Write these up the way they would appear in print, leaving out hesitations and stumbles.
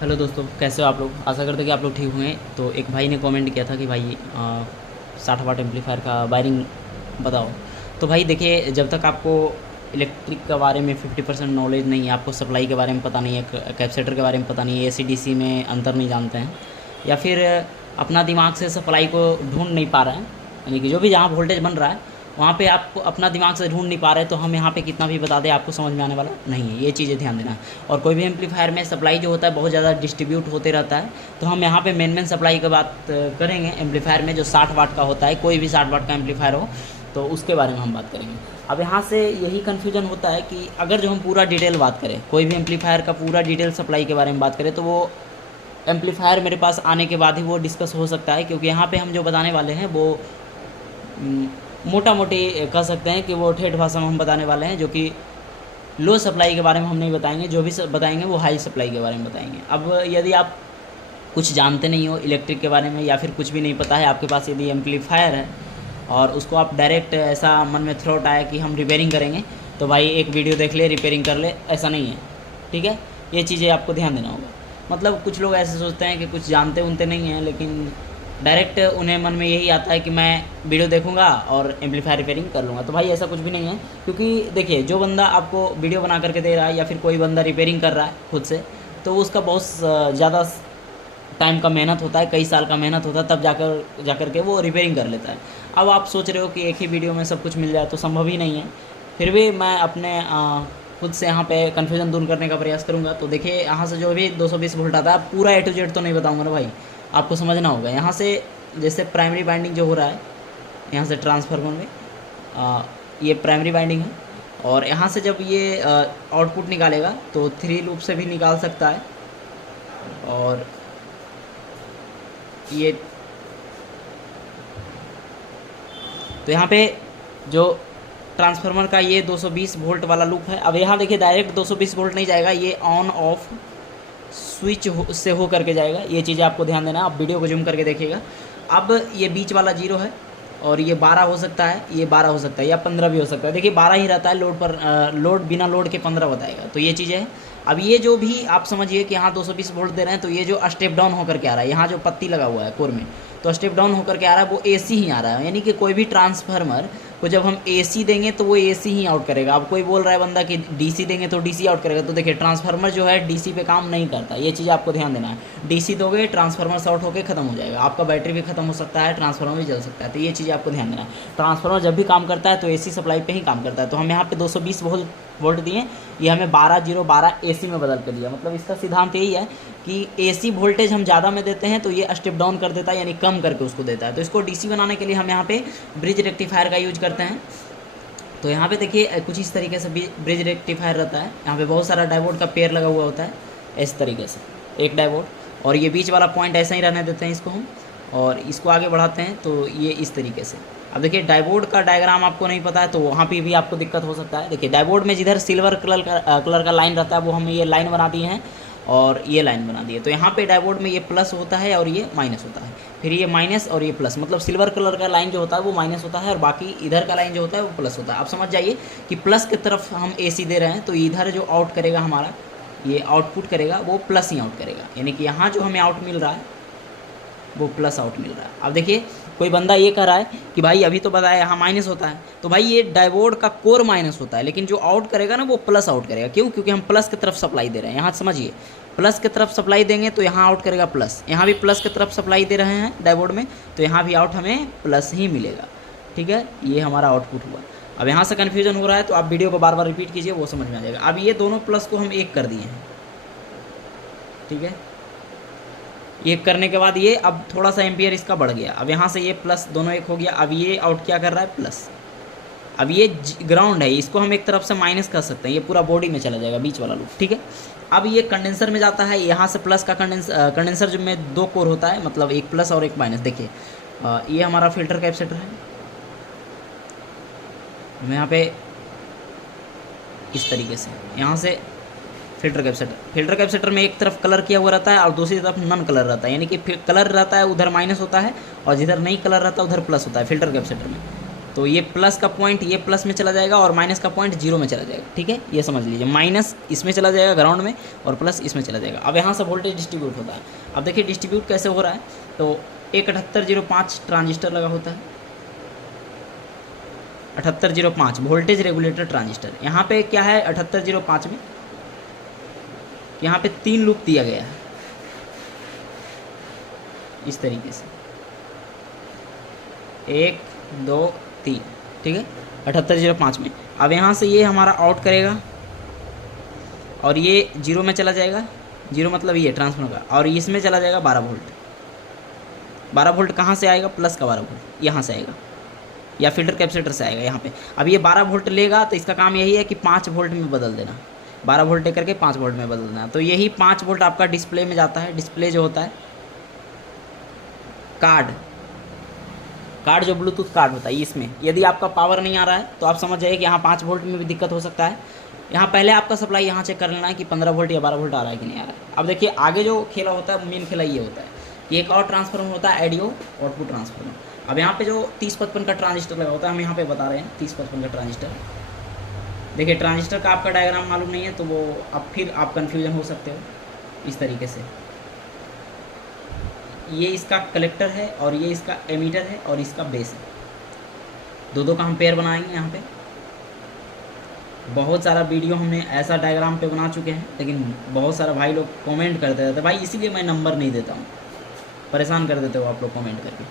Hello दोस्तों, कैसे हो आप लोग। आशा करते हैं कि आप लोग ठीक हुए। तो एक भाई ने कमेंट किया था कि भाई 60 वाट एम्पलीफायर का वायरिंग बताओ। तो भाई देखिए, जब तक आपको इलेक्ट्रिक के बारे में 50% नॉलेज नहीं है, आपको सप्लाई के बारे में पता नहीं है, कैपेसिटर के बारे में पता नहीं है, एसी डीसी में अंतर नहीं जानते हैं, या फिर अपना दिमाग से सप्लाई को ढूंढ नहीं पा रहे हैं, यानी कि जो भी जहाँ वोल्टेज बन रहा है वहाँ पे आप अपना दिमाग से ढूंढ नहीं पा रहे, तो हम यहाँ पे कितना भी बता दें आपको समझ में आने वाला नहीं है। ये चीज़ें ध्यान देना है। और कोई भी एम्पलीफायर में सप्लाई जो होता है बहुत ज़्यादा डिस्ट्रीब्यूट होते रहता है। तो हम यहाँ पे मेन सप्लाई की बात करेंगे एम्पलीफायर में, जो 60 वाट का होता है। कोई भी 60 वाट का एम्पलीफायर हो तो उसके बारे में हम बात करेंगे। अब यहाँ से यही कन्फ्यूजन होता है कि अगर जो हम पूरा डिटेल बात करें, कोई भी एम्पलीफायर का पूरा डिटेल सप्लाई के बारे में बात करें, तो वो एम्पलीफायर मेरे पास आने के बाद ही वो डिस्कस हो सकता है, क्योंकि यहाँ पे हम जो बताने वाले हैं वो मोटा मोटी कह सकते हैं कि वो ठेठ भाषा में हम बताने वाले हैं, जो कि लो सप्लाई के बारे में हम नहीं बताएंगे। जो भी बताएंगे वो हाई सप्लाई के बारे में बताएंगे। अब यदि आप कुछ जानते नहीं हो इलेक्ट्रिक के बारे में, या फिर कुछ भी नहीं पता है, आपके पास यदि एम्पलीफायर है और उसको आप डायरेक्ट ऐसा मन में थ्रॉट आया कि हम रिपेयरिंग करेंगे, तो भाई एक वीडियो देख ले रिपेयरिंग कर ले, ऐसा नहीं है। ठीक है, ये चीज़ें आपको ध्यान देना होगा। मतलब कुछ लोग ऐसे सोचते हैं कि कुछ जानते उनते नहीं हैं, लेकिन डायरेक्ट उन्हें मन में यही आता है कि मैं वीडियो देखूंगा और एम्पलीफायर रिपेयरिंग कर लूँगा। तो भाई ऐसा कुछ भी नहीं है, क्योंकि देखिए, जो बंदा आपको वीडियो बना करके दे रहा है या फिर कोई बंदा रिपेयरिंग कर रहा है खुद से, तो उसका बहुत ज़्यादा टाइम का मेहनत होता है, कई साल का मेहनत होता है, तब जाकर के वो रिपेयरिंग कर लेता है। अब आप सोच रहे हो कि एक ही वीडियो में सब कुछ मिल जाए, तो संभव ही नहीं है। फिर भी मैं अपने खुद से यहाँ पे कन्फ्यूज़न दूर करने का प्रयास करूँगा। तो देखिए, यहाँ से जो भी 220 वोल्ट आता है, पूरा A to Z तो नहीं बताऊँगा ना भाई, आपको समझना होगा। यहाँ से जैसे प्राइमरी बाइंडिंग जो हो रहा है, यहाँ से ट्रांसफार्मर में ये प्राइमरी बाइंडिंग है, और यहाँ से जब ये आउटपुट निकालेगा तो 3 लूप से भी निकाल सकता है। और ये तो यहाँ पे जो ट्रांसफार्मर का ये 220 वोल्ट वाला लूप है। अब यहाँ देखिए, डायरेक्ट 220 वोल्ट नहीं जाएगा, ये ऑन ऑफ स्विच से हो करके जाएगा। ये चीज़ें आपको ध्यान देना है, आप वीडियो को जूम करके देखिएगा। अब ये बीच वाला 0 है, और ये 12 हो सकता है, ये 12 हो सकता है, या 15 भी हो सकता है। देखिए 12 ही रहता है लोड पर, लोड बिना लोड के 15 बताएगा। तो ये चीज़ें हैं। अब ये जो भी आप समझिए कि यहाँ 220 वोल्ट दे रहे हैं, तो ये जो स्टेप डाउन होकर के आ रहा है, यहाँ जो पत्ती लगा हुआ है कोर में, तो स्टेप डाउन होकर के आ रहा है, वो AC ही आ रहा है। यानी कि कोई भी ट्रांसफार्मर को जब हम AC देंगे तो वो AC ही आउट करेगा। अब कोई बोल रहा है बंदा कि DC देंगे तो DC आउट करेगा, तो देखिए ट्रांसफार्मर जो है DC पे काम नहीं करता। ये चीज़ आपको ध्यान देना है। DC दोगे, ट्रांसफार्मर शॉर्ट होकर ख़त्म हो जाएगा, आपका बैटरी भी खत्म हो सकता है, ट्रांसफार्मर भी जल सकता है। तो ये चीज़ें आपको ध्यान देना है। ट्रांसफार्मर जब भी काम करता है तो AC सप्लाई पे ही काम करता है। तो हम यहाँ पे 220 वोल्ट दिए, ये हमें 12 AC में बदल कर दिया। मतलब इसका सिद्धांत यही है कि AC वोल्टेज हम ज़्यादा में देते हैं तो ये स्टेप डाउन कर देता है, यानी कम करके उसको देता है। तो इसको DC बनाने के लिए हम यहाँ पे ब्रिज रेक्टिफायर का यूज करते हैं। तो यहाँ पे देखिए कुछ इस तरीके से ब्रिज रेक्टिफायर रहता है। यहाँ पे बहुत सारा डायोड का पेयर लगा हुआ होता है, इस तरीके से एक डायोड, और ये बीच वाला पॉइंट ऐसा ही रहने देते हैं इसको हम, और इसको आगे बढ़ाते हैं तो ये इस तरीके से। अब देखिए, डायोड का डायग्राम आपको नहीं पता है तो वहाँ पे भी आपको दिक्कत हो सकता है। देखिए, डायोड में जिधर सिल्वर कलर का लाइन रहता है, वो हम ये लाइन बना दिए हैं, और ये लाइन बना दी है। तो यहाँ पे डायोड में ये प्लस होता है और ये माइनस होता है, फिर ये माइनस और ये प्लस। मतलब सिल्वर कलर का लाइन जो होता है वो माइनस होता है, और बाकी इधर का लाइन जो होता है वो प्लस होता है। आप समझ जाइए कि प्लस की तरफ हम AC दे रहे हैं, तो इधर जो आउट करेगा हमारा, ये आउटपुट करेगा वो प्लस ही आउट करेगा। यानी कि यहाँ जो हमें आउट मिल रहा है वो प्लस आउट मिल रहा है। अब देखिए, कोई बंदा ये कह रहा है कि भाई अभी तो बताया यहाँ माइनस होता है, तो भाई ये डायोड का कोर माइनस होता है, लेकिन जो आउट करेगा ना वो प्लस आउट करेगा। क्यों? क्योंकि हम प्लस की तरफ सप्लाई दे रहे हैं। यहाँ समझिए, प्लस की तरफ सप्लाई देंगे तो यहाँ आउट करेगा प्लस, यहाँ भी प्लस की तरफ सप्लाई दे रहे हैं डायोड में, तो यहाँ भी आउट हमें प्लस ही मिलेगा। ठीक है, ये हमारा आउटपुट हुआ। अब यहाँ से कन्फ्यूजन हो रहा है तो आप वीडियो को बार बार रिपीट कीजिए, वो समझ में आ जाएगा। अब ये दोनों प्लस को हम एक कर दिए हैं। ठीक है, एक करने के बाद ये अब थोड़ा सा एम्पियर इसका बढ़ गया। अब यहाँ से ये प्लस दोनों एक हो गया। अब ये आउट क्या कर रहा है? प्लस। अब ये ग्राउंड है, इसको हम एक तरफ से माइनस कर सकते हैं, ये पूरा बॉडी में चला जाएगा बीच वाला लूप। ठीक है, अब ये कंडेंसर में जाता है। यहाँ से प्लस का कंडेंसर जो में 2 कोर होता है, मतलब एक प्लस और एक माइनस। देखिए ये हमारा फिल्टर कैपेसिटर है। हम यहाँ पे इस तरीके से यहाँ से फिल्टर कैपेसिटर में एक तरफ कलर किया हुआ रहता है और दूसरी तरफ नन कलर रहता है। यानी कि कलर रहता है उधर माइनस होता है, और जिधर नहीं कलर रहता है उधर प्लस होता है फिल्टर कैपेसिटर में। तो ये प्लस का पॉइंट ये प्लस में चला जाएगा और माइनस का पॉइंट जीरो में चला जाएगा। ठीक है, ये समझ लीजिए, माइनस इसमें चला जाएगा ग्राउंड में और प्लस इसमें चला जाएगा। अब यहाँ से वोल्टेज डिस्ट्रीब्यूट होता है। अब देखिए डिस्ट्रीब्यूट कैसे हो रहा है, तो एक 7805 ट्रांजिस्टर लगा होता है, 7805 वोल्टेज रेगुलेटर ट्रांजिस्टर। यहाँ पे क्या है 7805 में, यहाँ पे 3 लूप दिया गया है इस तरीके से, 1 2 3, ठीक है 7805 में। अब यहाँ से ये हमारा आउट करेगा और ये जीरो में चला जाएगा, जीरो मतलब ये ट्रांसफार्मर का, और इसमें चला जाएगा 12 वोल्ट। 12 वोल्ट कहाँ से आएगा, प्लस का 12 वोल्ट यहाँ से आएगा या फिल्टर कैपेसिटर से आएगा यहाँ पे। अब ये 12 वोल्ट लेगा तो इसका काम यही है कि 5 वोल्ट में बदल देना, 12 वोल्ट लेकर के 5 वोल्ट में बदल देना। तो यही 5 वोल्ट आपका डिस्प्ले में जाता है। डिस्प्ले जो होता है कार्ड जो ब्लूटूथ कार्ड होता है, इसमें यदि आपका पावर नहीं आ रहा है तो आप समझ जाइए कि यहाँ 5 वोल्ट में भी दिक्कत हो सकता है। यहाँ पहले आपका सप्लाई यहाँ चेक कर लेना है कि 15 वोल्ट या 12 वोल्ट आ रहा है कि नहीं आ रहा है। अब देखिए आगे जो खेला होता है, मेन खेला ये होता है कि एक और ट्रांसफार्मर होता है एडियो आउटपुट ट्रांसफार्मर। अब यहाँ पे जो 3055 का ट्रांजिस्टर लगा होता है, हम यहाँ पे बता रहे हैं 3055 का ट्रांजिस्टर। देखिए ट्रांजिस्टर का आपका डायग्राम मालूम नहीं है तो वो अब फिर आप कन्फ्यूजन हो सकते हो इस तरीके से। ये इसका कलेक्टर है और ये इसका एमीटर है और इसका बेस है, दो का हम पेयर बनाएंगे। यहाँ पे बहुत सारा वीडियो हमने ऐसा डायग्राम पे बना चुके हैं, लेकिन बहुत सारा भाई लोग कमेंट करते रहते हैं, भाई इसीलिए मैं नंबर नहीं देता हूँ, परेशान कर देते हो आप लोग कमेंट करके,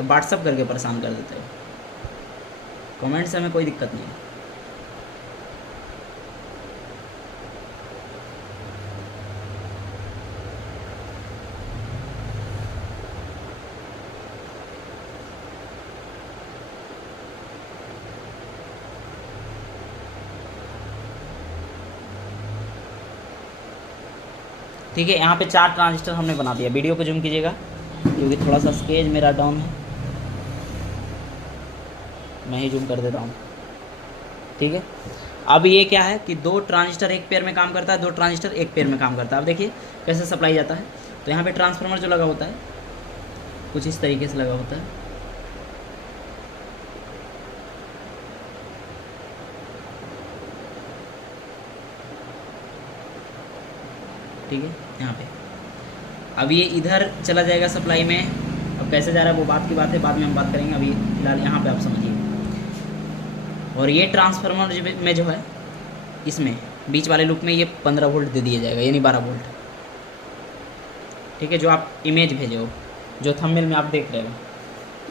व्हाट्सअप करके परेशान कर देते हो। कमेंट से हमें कोई दिक्कत नहीं है। ठीक है, यहाँ पे 4 ट्रांजिस्टर हमने बना दिया। वीडियो को जूम कीजिएगा क्योंकि थोड़ा सा स्केच मेरा डाउन है, मैं ही जूम कर देता हूँ। ठीक है, अब ये क्या है कि 2 ट्रांजिस्टर एक पेयर में काम करता है, 2 ट्रांजिस्टर एक पेयर में काम करता है। अब देखिए कैसे सप्लाई जाता है। तो यहाँ पे ट्रांसफार्मर जो लगा होता है कुछ इस तरीके से लगा होता है। ठीक है, यहाँ पे अब ये इधर चला जाएगा सप्लाई में। अब कैसे जा रहा है वो बात की बात है, बाद में हम बात करेंगे। अभी फिलहाल यहाँ पे आप समझिए। और ये ट्रांसफार्मर में जो है, इसमें बीच वाले लूप में ये 15 वोल्ट दे दिया जाएगा, यानी 12 वोल्ट। ठीक है, जो आप इमेज भेजे हो, जो थंबनेल में आप देख रहे हो,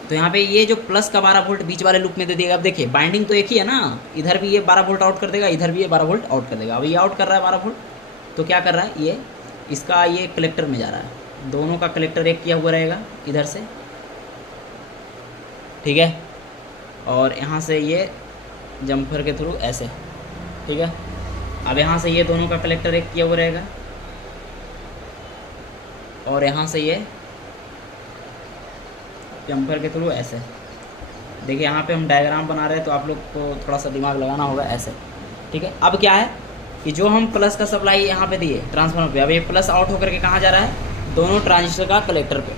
तो यहाँ पे ये जो प्लस का 12 वोल्ट बीच वाले लूप में दे देगा। अब देखिए बाइंडिंग तो एक ही है ना, इधर भी ये 12 वोल्ट आउट कर देगा, इधर भी ये 12 वोल्ट आउट कर देगा। अब ये आउट कर रहा है 12 वोल्ट, तो क्या कर रहा है ये, इसका ये कलेक्टर में जा रहा है, दोनों का कलेक्टर एक किया हुआ रहेगा इधर से। ठीक है, और यहाँ से ये जम्पर के थ्रू ऐसे। ठीक है, अब यहाँ से ये दोनों का कलेक्टर एक किया हुआ रहेगा और यहाँ से ये जम्पर के थ्रू ऐसे। देखिए यहाँ पे हम डायग्राम बना रहे हैं तो आप लोग को थोड़ा सा दिमाग लगाना होगा ऐसे। ठीक है, अब क्या है कि जो हम प्लस का सप्लाई यहाँ पे दिए ट्रांसफार्मर पे, अब ये प्लस आउट होकर के कहाँ जा रहा है, दोनों ट्रांजिस्टर का कलेक्टर पे।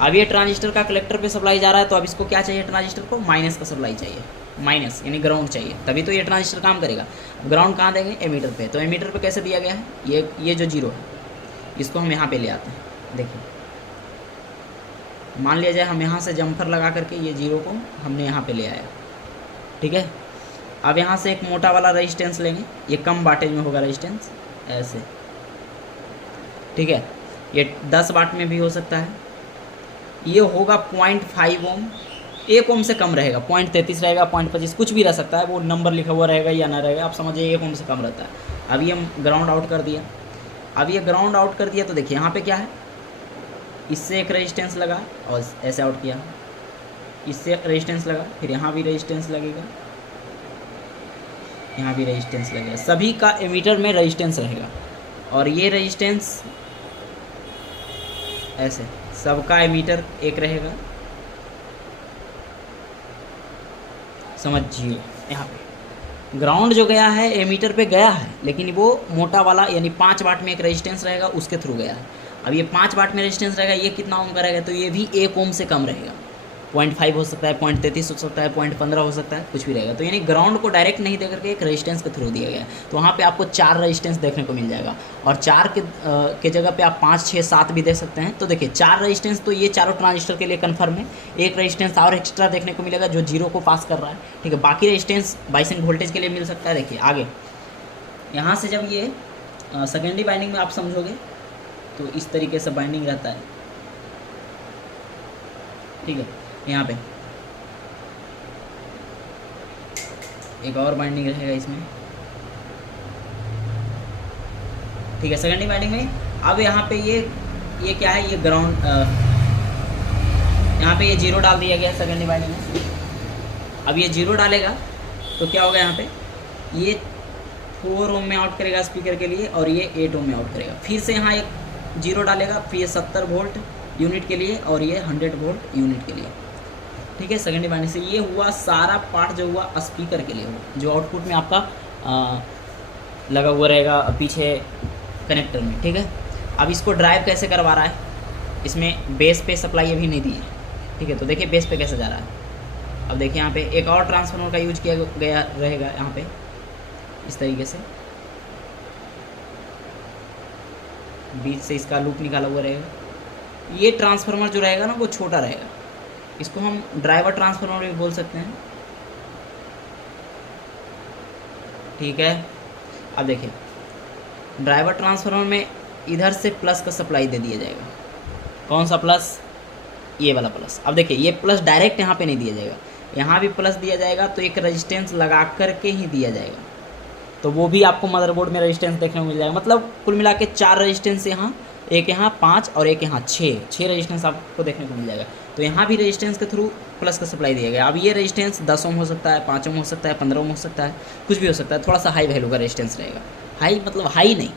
अब ये ट्रांजिस्टर का कलेक्टर पे सप्लाई जा रहा है, तो अब इसको क्या चाहिए, ट्रांजिस्टर को माइनस का सप्लाई चाहिए, माइनस यानी ग्राउंड चाहिए, तभी तो ये ट्रांजिस्टर काम करेगा। ग्राउंड कहाँ देंगे, एमीटर पे। तो एमीटर पे कैसे दिया गया है, ये जो जीरो है इसको हम यहाँ पे ले आते हैं। देखिए मान लिया जाए हम यहाँ से जम्फर लगा करके ये जीरो को हमने यहाँ पे ले आया। ठीक है, अब यहाँ से एक मोटा वाला रेजिस्टेंस लेंगे, ये कम वाटेज में होगा रेजिस्टेंस ऐसे। ठीक है, ये 10 वाट में भी हो सकता है, ये होगा 0.5 ओम, 1 ओम से कम रहेगा, 0.33 रहेगा, 0.25 कुछ भी रह सकता है, वो नंबर लिखा हुआ रहेगा या ना रहेगा, आप समझिए 1 ओम से कम रहता है। अब ये हम ग्राउंड आउट कर दिया। अब ये ग्राउंड आउट कर दिया तो देखिए यहाँ पे क्या है, इससे एक रेजिस्टेंस लगा और ऐसे आउट किया, इससे रेजिस्टेंस लगा, फिर यहाँ भी रेजिस्टेंस लगेगा, यहाँ भी रेजिस्टेंस लगेगा, सभी का एमीटर में रेजिस्टेंस रहेगा। और ये रेजिस्टेंस ऐसे सबका एमीटर एक रहेगा, समझिए। यहाँ पे ग्राउंड जो गया है एमीटर पे गया है, लेकिन वो मोटा वाला यानी 5 वाट में एक रेजिस्टेंस रहेगा, उसके थ्रू गया है। अब ये 5 वाट में रेजिस्टेंस रहेगा, ये कितना ओम का रहेगा, तो ये भी 1 ओम से कम रहेगा। 0.5 हो सकता है, 0.33 हो सकता है, 0.15 हो सकता है, कुछ भी रहेगा। तो यानी ग्राउंड को डायरेक्ट नहीं दे करके एक रेजिस्टेंस के थ्रू दिया गया है। तो वहाँ पे आपको 4 रेजिस्टेंस देखने को मिल जाएगा, और 4 के जगह पे आप 5, 6, 7 भी दे सकते हैं। तो देखिए 4 रेजिस्टेंस तो ये चारों ट्रांजिस्टर के लिए कन्फर्म है। एक रेजिस्टेंस और एक्स्ट्रा देखने को मिलेगा जो 0 को पास कर रहा है, ठीक है। बाकी रेजिस्टेंस बाइसिंग वोल्टेज के लिए मिल सकता है। देखिए आगे यहाँ से जब ये सेकेंडरी बाइंडिंग में आप समझोगे तो इस तरीके से बाइंडिंग रहता है, ठीक है। यहाँ पे एक और बाइंडिंग रहेगा इसमें, ठीक है, सेकेंडरी बाइंडिंग में। अब यहाँ पे ये क्या है, ये ग्राउंड, यहाँ पे ये 0 डाल दिया गया सेकेंडरी बाइंडिंग में। अब ये 0 डालेगा तो क्या होगा, यहाँ पे ये 4 ओम में आउट करेगा स्पीकर के लिए, और ये 8 ओम में आउट करेगा। फिर से यहाँ एक 0 डालेगा, फिर ये 70 वोल्ट यूनिट के लिए, और ये 100 वोल्ट यूनिट के लिए, ठीक है। सेकेंडरी बाइंडिंग से ये हुआ सारा पार्ट जो हुआ स्पीकर के लिए हुआ, जो आउटपुट में आपका लगा हुआ रहेगा पीछे कनेक्टर में, ठीक है। अब इसको ड्राइव कैसे करवा रहा है, इसमें बेस पे सप्लाई अभी नहीं दी है, ठीक है। तो देखिए बेस पे कैसे जा रहा है। अब देखिए यहाँ पे एक और ट्रांसफार्मर का यूज किया गया रहेगा, यहाँ पे इस तरीके से बीच से इसका लूप निकाला हुआ रहेगा। ये ट्रांसफार्मर जो रहेगा ना वो छोटा रहेगा, इसको हम ड्राइवर ट्रांसफार्मर भी बोल सकते हैं, ठीक है। अब देखिए ड्राइवर ट्रांसफार्मर में इधर से प्लस का सप्लाई दे दिया जाएगा। कौन सा प्लस, ये वाला प्लस। अब देखिए ये प्लस डायरेक्ट यहाँ पे नहीं दिया जाएगा, यहाँ भी प्लस दिया जाएगा, तो एक रेजिस्टेंस लगा करके ही दिया जाएगा। तो वो भी आपको मदरबोर्ड में रेजिस्टेंस देखने को मिल जाएगा। मतलब कुल मिला के 4 रेजिस्टेंस यहाँ, एक यहाँ 5 और एक यहाँ 6 रेजिस्टेंस आपको देखने को मिल जाएगा। तो यहाँ भी रेजिस्टेंस के थ्रू प्लस का सप्लाई दिया गया। अब ये रेजिस्टेंस 10 ओम हो सकता है, 5 ओम हो सकता है, 15 ओम हो सकता है, कुछ भी हो सकता है। थोड़ा सा हाई वैल्यू का रेजिस्टेंस रहेगा, हाई मतलब हाई नहीं,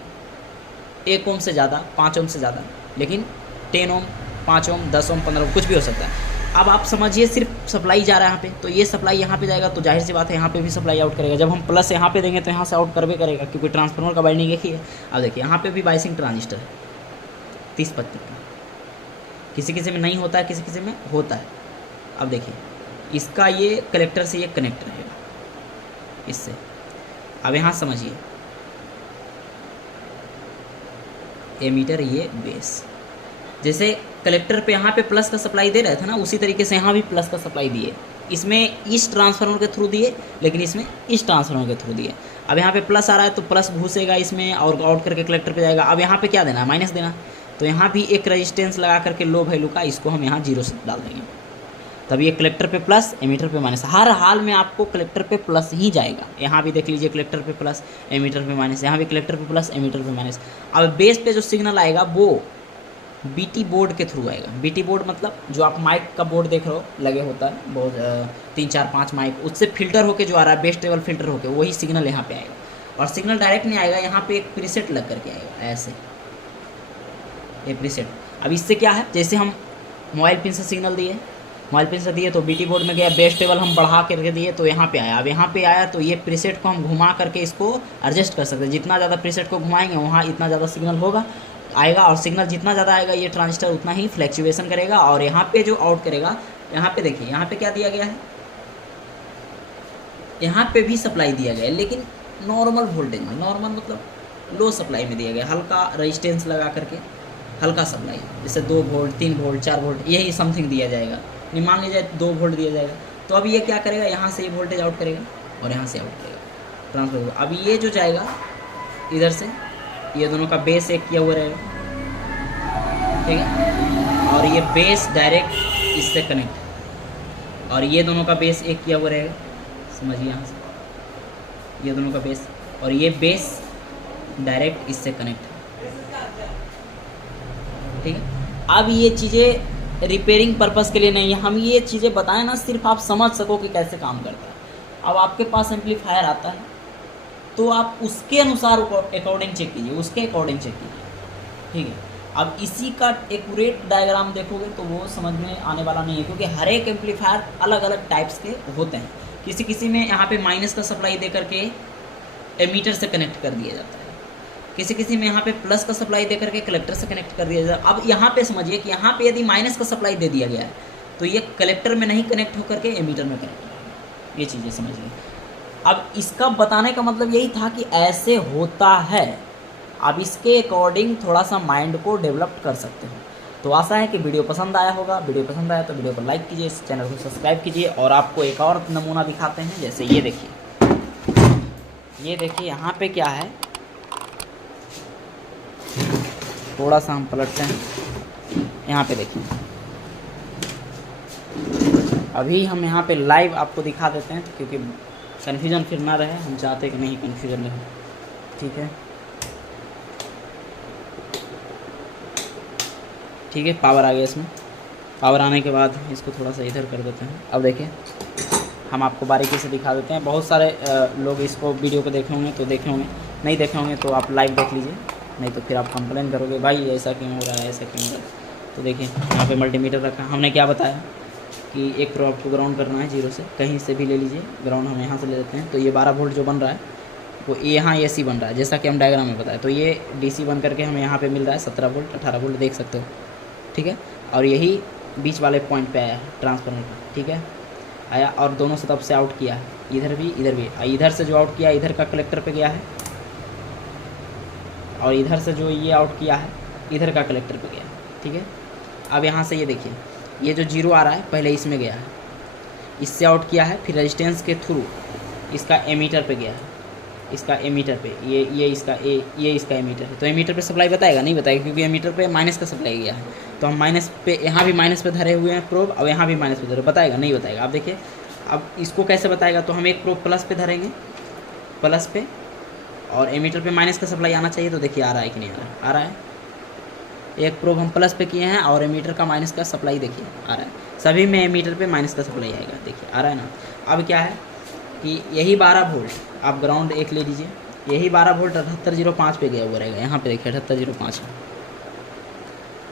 1 ओम से ज़्यादा, 5 ओम से ज़्यादा, लेकिन 10 ओम, 5 ओम, 10 ओम, 15 ओम, कुछ भी हो सकता है। अब आप समझिए सिर्फ सप्लाई जा रहा है यहाँ पे, तो ये सप्लाई यहाँ पे जाएगा, तो जाहिर सी बात है यहाँ पे भी सप्लाई आउट करेगा। जब हम प्लस यहाँ पे देंगे तो यहाँ से आउट करवे करेगा, क्योंकि ट्रांसफार्मर का बाइंडिंग एक ही है। अब देखिए यहाँ पे भी बाइसिंग ट्रांजिस्टर है 30-25 का, किसी किसी में नहीं होता है, किसी किसी में होता है। अब देखिए इसका ये कलेक्टर से ये कनेक्ट रहेगा इससे। अब यहाँ समझिए एमीटर, ये बेस, जैसे कलेक्टर पे यहाँ पे प्लस का सप्लाई दे रहे थे ना, उसी तरीके से यहाँ भी प्लस का सप्लाई दिए। इसमें इस ट्रांसफार्मर के थ्रू दिए, लेकिन इसमें इस ट्रांसफार्मर के थ्रू दिए। अब यहाँ पे प्लस आ रहा है तो प्लस घुसेगा इसमें और आउट करके कलेक्टर पे जाएगा। अब यहाँ पे क्या देना है, माइनस देना। तो यहाँ भी एक रेजिस्टेंस लगा करके लो वैल्यू का, इसको हम यहाँ 0 से डाल देंगे, तब ये कलेक्टर पे प्लस, एमीटर पे माइनस। हर हाल में आपको कलेक्टर पे प्लस ही जाएगा। यहाँ भी देख लीजिए कलेक्टर पे प्लस, एमीटर पे माइनस, यहाँ भी कलेक्टर पे प्लस, एमीटर पे माइनस। अब बेस पे जो सिग्नल आएगा वो बीटी बोर्ड के थ्रू आएगा। बीटी बोर्ड मतलब जो आप माइक का बोर्ड देख रहे हो लगे होता है बहुत 3, 4, 5 माइक, उससे फिल्टर होके जो आ रहा है, बेस टेबल फिल्टर होके, वही सिग्नल यहाँ पे आएगा। और सिग्नल डायरेक्ट नहीं आएगा, यहाँ पे एक प्रीसेट लग करके आएगा, ऐसे ये प्रीसेट। अब इससे क्या है, जैसे हम मोबाइल पिन से सिग्नल दिए, मोबाइल पिन से दिए तो बीटी बोर्ड में गया, बेस टेबल हम बढ़ा करके दिए तो यहाँ पे आया। अब यहाँ पे आया तो ये प्रीसेट को हम घुमा करके इसको एडजस्ट कर सकते हैं। जितना ज़्यादा प्रीसेट को घुमाएंगे वहाँ इतना ज़्यादा सिग्नल होगा आएगा, और सिग्नल जितना ज़्यादा आएगा ये ट्रांजिस्टर उतना ही फ्लैक्चुएशन करेगा। और यहाँ पे जो आउट करेगा, यहाँ पे देखिए यहाँ पे क्या दिया गया है, यहाँ पे भी सप्लाई दिया गया है, लेकिन नॉर्मल वोल्टेज में, नॉर्मल मतलब लो सप्लाई में दिया गया, हल्का रेजिस्टेंस लगा करके हल्का सप्लाई, जैसे 2 वोल्ट, 3 वोल्ट, 4 वोल्ट, यही समथिंग दिया जाएगा। नहीं मान लीजिए 2 वोल्ट दिया जाएगा, तो अब ये क्या करेगा, यहाँ से ये वोल्टेज आउट करेगा और यहाँ से आउट करेगा, ट्रांसफर होगा। अब ये जो जाएगा इधर से, ये दोनों का बेस एक किया हुआ रहेगा, ठीक है, और ये बेस डायरेक्ट इससे कनेक्ट, और ये दोनों का बेस एक किया हुआ रहेगा, समझिए यहाँ से ये दोनों का बेस, और ये बेस डायरेक्ट इससे कनेक्ट, ठीक है। अब ये चीज़ें रिपेयरिंग पर्पस के लिए नहीं है, हम ये चीज़ें बताएं ना सिर्फ आप समझ सको कि कैसे काम करता है। अब आपके पास एम्पलीफायर आता है तो आप उसके अनुसार अकॉर्डिंग चेक कीजिए, उसके अकॉर्डिंग चेक कीजिए, ठीक है। अब इसी का एक्यूरेट डायग्राम देखोगे तो वो समझ में आने वाला नहीं है, क्योंकि हर एक एम्पलीफायर अलग अलग टाइप्स के होते हैं। किसी किसी में यहाँ पे माइनस का सप्लाई दे करके एमीटर से कनेक्ट कर दिया जाता है, किसी किसी में यहाँ पे प्लस का सप्लाई दे करके कलेक्टर से कनेक्ट कर दिया जाए। अब यहाँ पे समझिए कि यहाँ पे यदि माइनस का सप्लाई दे दिया गया है तो ये कलेक्टर में नहीं कनेक्ट होकर के एमीटर में कनेक्ट होगा। ये चीज़ें समझिए। अब इसका बताने का मतलब यही था कि ऐसे होता है। अब इसके अकॉर्डिंग थोड़ा सा माइंड को डेवलप कर सकते हो। तो आशा है कि वीडियो पसंद आया होगा। वीडियो पसंद आया तो वीडियो को लाइक कीजिए, इस चैनल को सब्सक्राइब कीजिए। और आपको एक और नमूना दिखाते हैं, जैसे ये देखिए यहाँ पे क्या है, थोड़ा सा हम पलटते हैं। यहाँ पे देखिए, अभी हम यहाँ पे लाइव आपको दिखा देते हैं क्योंकि कन्फ्यूजन फिर ना रहे। हम चाहते कि नहीं कन्फ्यूजन रहे, ठीक है। ठीक है, पावर आ गया इसमें। पावर आने के बाद इसको थोड़ा सा इधर कर देते हैं। अब देखिए हम आपको बारीकी से दिखा देते हैं। बहुत सारे लोग इसको वीडियो को देखे होंगे तो देखे होंगे, नहीं देखे होंगे तो आप लाइव देख लीजिए, नहीं तो फिर आप कंप्लेन करोगे भाई ऐसा क्यों हो रहा है, ऐसा क्यों हो रहा है। तो देखिए यहाँ पे मल्टीमीटर रखा। हमने क्या बताया कि एक प्रो आपको ग्राउंड करना है 0 से, कहीं से भी ले लीजिए ग्राउंड। हम यहाँ से ले लेते हैं तो ये 12 वोल्ट जो बन रहा है वो यहाँ AC बन रहा है, जैसा कि हम डायग्राम में बताया। तो ये DC बन करके हमें यहाँ पे मिल रहा है 17 वोल्ट 18 वोल्ट, देख सकते हो, ठीक है। और यही बीच वाले पॉइंट पे आया है ट्रांसफार्मर का, ठीक है, आया। और दोनों से तब से आउट किया है, इधर भी इधर भी। इधर से जो आउट किया इधर का कलेक्टर पे गया है, और इधर से जो ये आउट किया है इधर का कलेक्टर पे गया है, ठीक है। अब यहाँ से ये देखिए, ये जो 0 आ रहा है पहले इसमें गया है, इससे आउट किया है, फिर रेजिस्टेंस के थ्रू इसका एमीटर पे गया है, इसका एमीटर पे ये इसका एमीटर है। तो एमीटर पे सप्लाई बताएगा? नहीं बताएगा, क्योंकि एमीटर पे माइनस का सप्लाई गया है। तो हम माइनस पे, यहाँ भी माइनस पे धरे हुए हैं प्रोब, अब यहाँ भी माइनस पे धरे, बताएगा? नहीं बताएगा। आप देखिए अब इसको कैसे बताएगा, तो हम एक प्रोब प्लस पे धरेंगे, प्लस पे, और एमीटर पे माइनस का सप्लाई आना चाहिए। तो देखिए आ रहा है कि नहीं आ रहा है? आ रहा है। एक प्रोब हम प्लस पे किए हैं और एमीटर का माइनस का सप्लाई देखिए आ रहा है। सभी में एमीटर पे माइनस का सप्लाई आएगा, देखिए आ रहा है ना। अब क्या है कि यही 12 वोल्ट, आप ग्राउंड एक ले लीजिए, यही 12 वोल्ट 7805 पे गया हुआ रहेगा। यहाँ पे देखिए 7805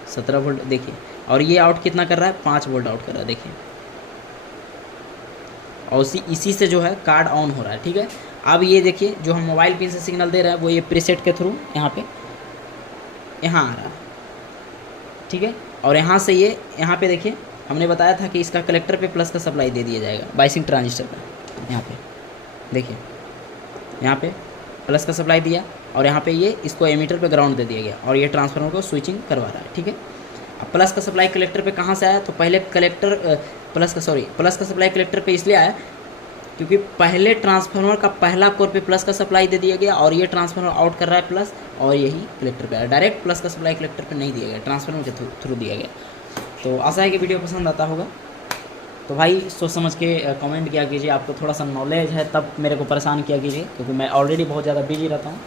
17 वोल्ट देखिए, और ये आउट कितना कर रहा है? 5 वोल्ट आउट कर रहा है, देखिए। और इसी से जो है कार्ड ऑन हो रहा है, ठीक है। अब ये देखिए जो हम मोबाइल पिन से सिग्नल दे रहे हैं वो ये प्रीसेट के थ्रू यहाँ पे यहाँ आ रहा है, ठीक है। और यहाँ से ये यहाँ पे देखिए हमने बताया था कि इसका कलेक्टर पे प्लस का सप्लाई दे दिया जाएगा बाइसिंग ट्रांजिस्टर पर। यहाँ पे देखिए, यहाँ पे प्लस का सप्लाई दिया और यहाँ पे ये इसको एमीटर पे ग्राउंड दे दिया गया, और ये ट्रांसफार्मर को स्विचिंग करवा रहा है, ठीक है। अब प्लस का सप्लाई कलेक्टर पे कहाँ से आया? तो पहले कलेक्टर प्लस का सप्लाई कलेक्टर पे इसलिए आया क्योंकि पहले ट्रांसफार्मर का पहला कोर पे प्लस का सप्लाई दे दिया गया, और ये ट्रांसफार्मर आउट कर रहा है प्लस, और यही कलेक्टर पे आया। डायरेक्ट प्लस का सप्लाई कलेक्टर पे नहीं दिया गया, ट्रांसफार्मर के थ्रू दिया गया। तो आशा है कि वीडियो पसंद आता होगा। तो भाई सोच समझ के कमेंट किया कीजिए। आपको थोड़ा सा नॉलेज है तब मेरे को परेशान किया कीजिए, क्योंकि मैं ऑलरेडी बहुत ज़्यादा बिजी रहता हूँ।